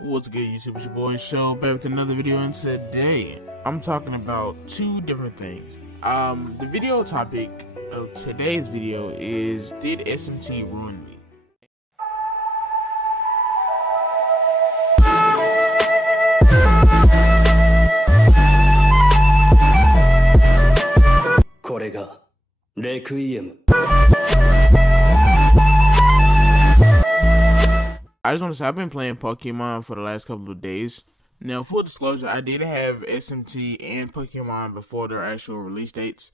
What's good, YouTube? It's your boy Show back with another video, and today I'm talking about two different things. The video topic of today's video is, did SMT ruin me? これがレクイエム。 I just want to say I've been playing Pokemon for the last couple of days. Now, full disclosure, I did have SMT and Pokemon before their actual release dates,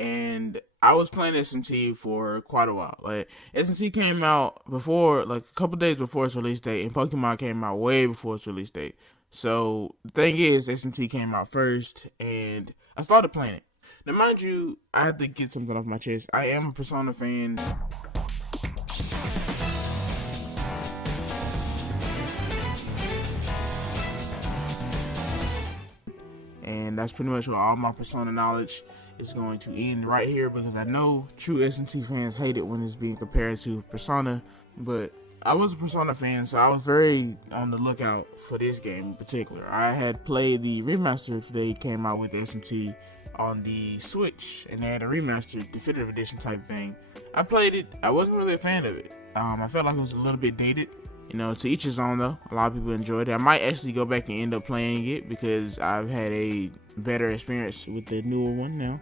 and I was playing SMT for quite a while. Like, SMT came out before, like a couple days before its release date, and Pokemon came out way before its release date. So the thing is, SMT came out first, and I started playing it. Now, mind you, I have to get something off my chest. I am a Persona fan. And that's pretty much where all my Persona knowledge is going to end right here, because I know true SMT fans hate it when it's being compared to Persona, but I was a Persona fan, so I was very on the lookout for this game in particular. I had played the remastered they came out with SMT on the Switch, and they had a remastered definitive edition type thing. I played it. I wasn't really a fan of it. I felt like it was a little bit dated. You know, to each his own though. A lot of people enjoyed it. I might actually go back and end up playing it because I've had a better experience with the newer one now.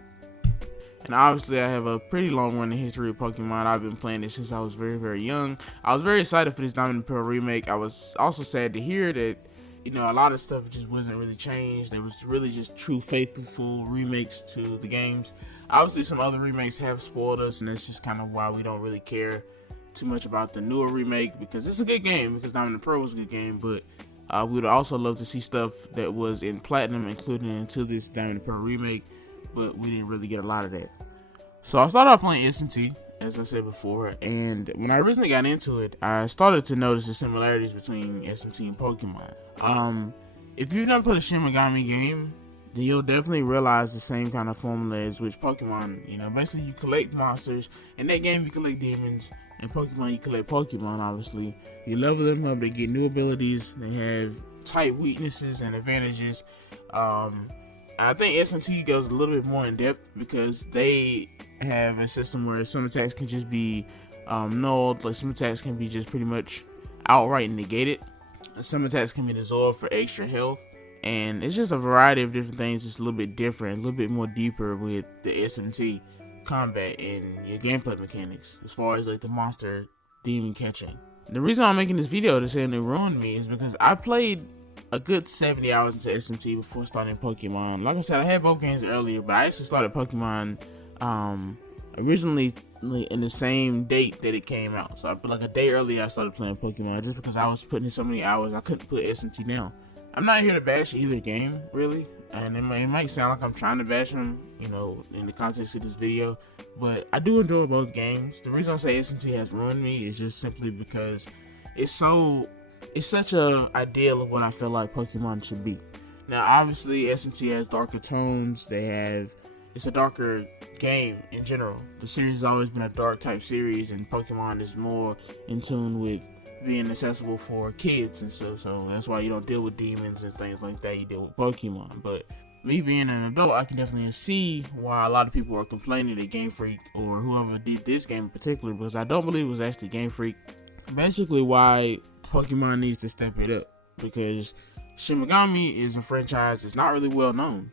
And obviously I have a pretty long running history of Pokemon. I've been playing it since I was very, very young. I was very excited for this Diamond and Pearl remake. I was also sad to hear that, you know, a lot of stuff just wasn't really changed. There was really just true faithful remakes to the games. Obviously some other remakes have spoiled us, and that's just kind of why we don't really care too much about the newer remake, because it's a good game, because Diamond and Pearl was a good game, but we would also love to see stuff that was in Platinum included into this Diamond and Pearl remake, but we didn't really get a lot of that. So I started off playing SMT, as I said before, and when I originally got into it, I started to notice the similarities between SMT and Pokemon. If you've never played a Shin Megami game, then you'll definitely realize the same kind of formula as which Pokemon. You know, basically you collect monsters. In that game you collect demons. In Pokemon you collect Pokemon, obviously. You level them up, they get new abilities, they have type weaknesses and advantages. I think SMT goes a little bit more in depth because they have a system where some attacks can just be nulled. Like some attacks can be just pretty much outright negated. Some attacks can be dissolved for extra health. And it's just a variety of different things, just a little bit different, a little bit more deeper with the SMT combat and your gameplay mechanics as far as like the monster demon catching. The reason I'm making this video to say it ruined me is because I played a good 70 hours into SMT before starting Pokemon. Like I said, I had both games earlier, but I actually started Pokemon originally in the same date that it came out. So like a day earlier I started playing Pokemon, just because I was putting in so many hours I couldn't put SMT down. I'm not here to bash either game, really, and it might sound like I'm trying to bash them, you know, in the context of this video, but I do enjoy both games. The reason I say SMT has ruined me is just simply because it's such a ideal of what I feel like Pokemon should be. Now, obviously, SMT has darker tones. It's a darker game in general. The series has always been a dark type series, and Pokemon is more in tune with being accessible for kids and stuff, so that's why you don't deal with demons and things like that. You deal with Pokemon. But me being an adult, I can definitely see why a lot of people are complaining that Game Freak or whoever did this game in particular, because I don't believe it was actually Game Freak. Basically, why Pokemon needs to step it up, because Shin Megami is a franchise that's not really well known.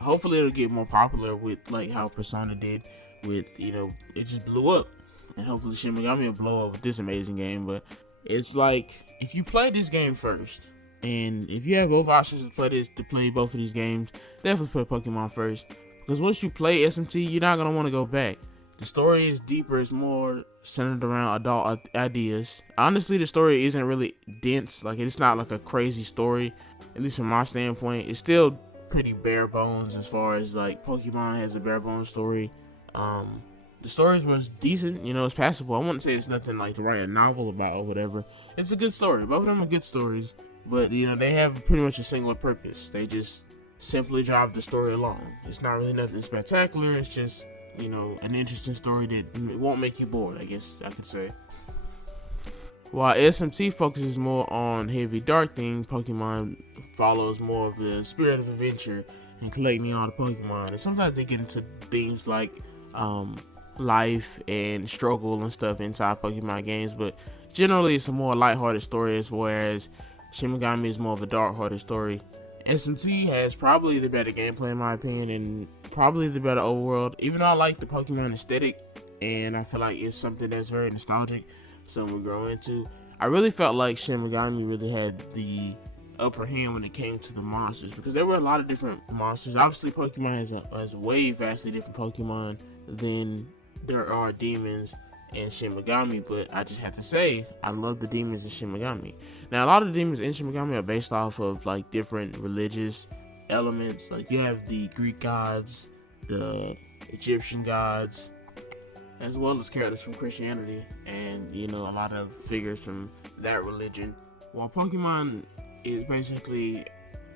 Hopefully it'll get more popular with like how Persona did with, you know, it just blew up. And hopefully Shin Megami will blow up with this amazing game. But it's like, if you play this game first, and if you have both options to play both of these games, definitely play Pokemon first. Because once you play SMT, you're not going to want to go back. The story is deeper, it's more centered around adult ideas. Honestly, the story isn't really dense. Like, it's not like a crazy story, at least from my standpoint. It's still pretty bare bones as far as like Pokemon has a bare bones story. The stories was decent, you know, it's passable. I wouldn't say it's nothing like to write a novel about or whatever. It's a good story. Both of them are good stories, but you know, they have pretty much a singular purpose. They just simply drive the story along. It's not really nothing spectacular. It's just, you know, an interesting story that won't make you bored, I guess I could say. While SMT focuses more on heavy dark theme, Pokemon follows more of the spirit of adventure and collecting all the Pokemon. And sometimes they get into themes like life and struggle and stuff inside Pokemon games, but generally it's a more lighthearted story, whereas Shin Megami is more of a dark-hearted story. SMT has probably the better gameplay in my opinion, and probably the better overworld, even though I like the Pokemon aesthetic, and I feel like it's something that's very nostalgic, something we grow into. I really felt like Shin Megami really had the upper hand when it came to the monsters, because there were a lot of different monsters. Obviously, Pokemon has way vastly different Pokemon than there are demons in Shin Megami, but I just have to say, I love the demons in Shin Megami. Now, a lot of the demons in Shin Megami are based off of like different religious elements. Like you have the Greek gods, the Egyptian gods, as well as characters from Christianity, and a lot of figures from that religion. While Pokemon is basically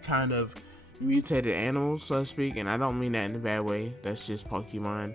kind of mutated animals, so to speak, and I don't mean that in a bad way. That's just Pokemon.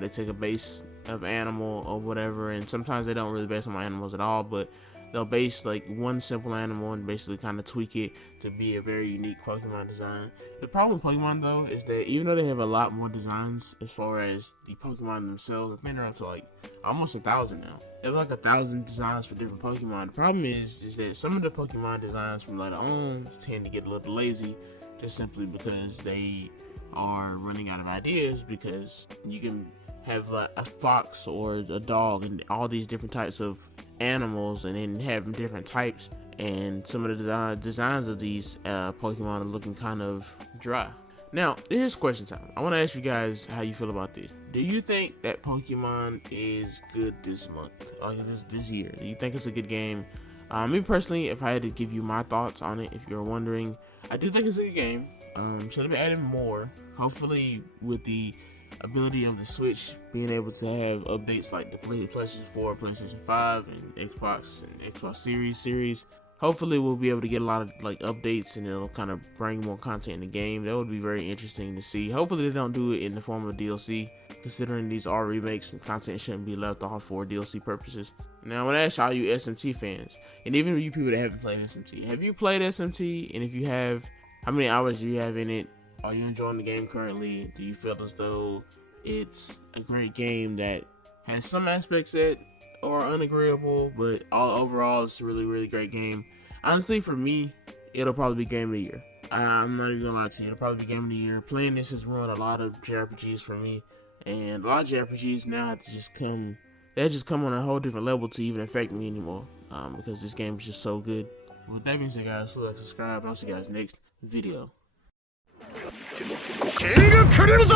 They take a base of animal or whatever, and sometimes they don't really base on animals at all, but they'll base like one simple animal and basically kind of tweak it to be a very unique Pokemon design. The problem with Pokemon though is that even though they have a lot more designs as far as the Pokemon themselves, I think they're up to like almost 1,000 now. They have like 1,000 designs for different Pokemon. The problem is that some of the Pokemon designs from later on tend to get a little lazy, just simply because they are running out of ideas, because you can have a fox or a dog and all these different types of animals, and then have them different types, and some of the designs of these Pokemon are looking kind of dry. Now, here's question time. I want to ask you guys how you feel about this. Do you think that Pokemon is good this month, like this year? Do you think it's a good game? Me personally, if I had to give you my thoughts on it, if you're wondering, I do think it's a good game. Should have been adding more. Hopefully, with the ability of the Switch being able to have updates like the PlayStation 4, PlayStation 5, and Xbox Series. Hopefully we'll be able to get a lot of like updates, and it'll kind of bring more content in the game. That would be very interesting to see. Hopefully they don't do it in the form of DLC, considering these are remakes and content shouldn't be left off for DLC purposes. Now I want to ask all you SMT fans, and even you people that haven't played SMT, have you played SMT? And if you have, how many hours do you have in it? Are you enjoying the game currently? Do you feel as though it's a great game that has some aspects that are unagreeable, but overall it's a really, really great game? Honestly, for me, it'll probably be game of the year. I'm not even gonna lie to you, it'll probably be game of the year. Playing this has ruined a lot of JRPGs for me, and a lot of JRPGs now have to just come on a whole different level to even affect me anymore, because this game is just so good. With that being said, guys, like, subscribe, and I'll see you guys next video. 手がくれるぞ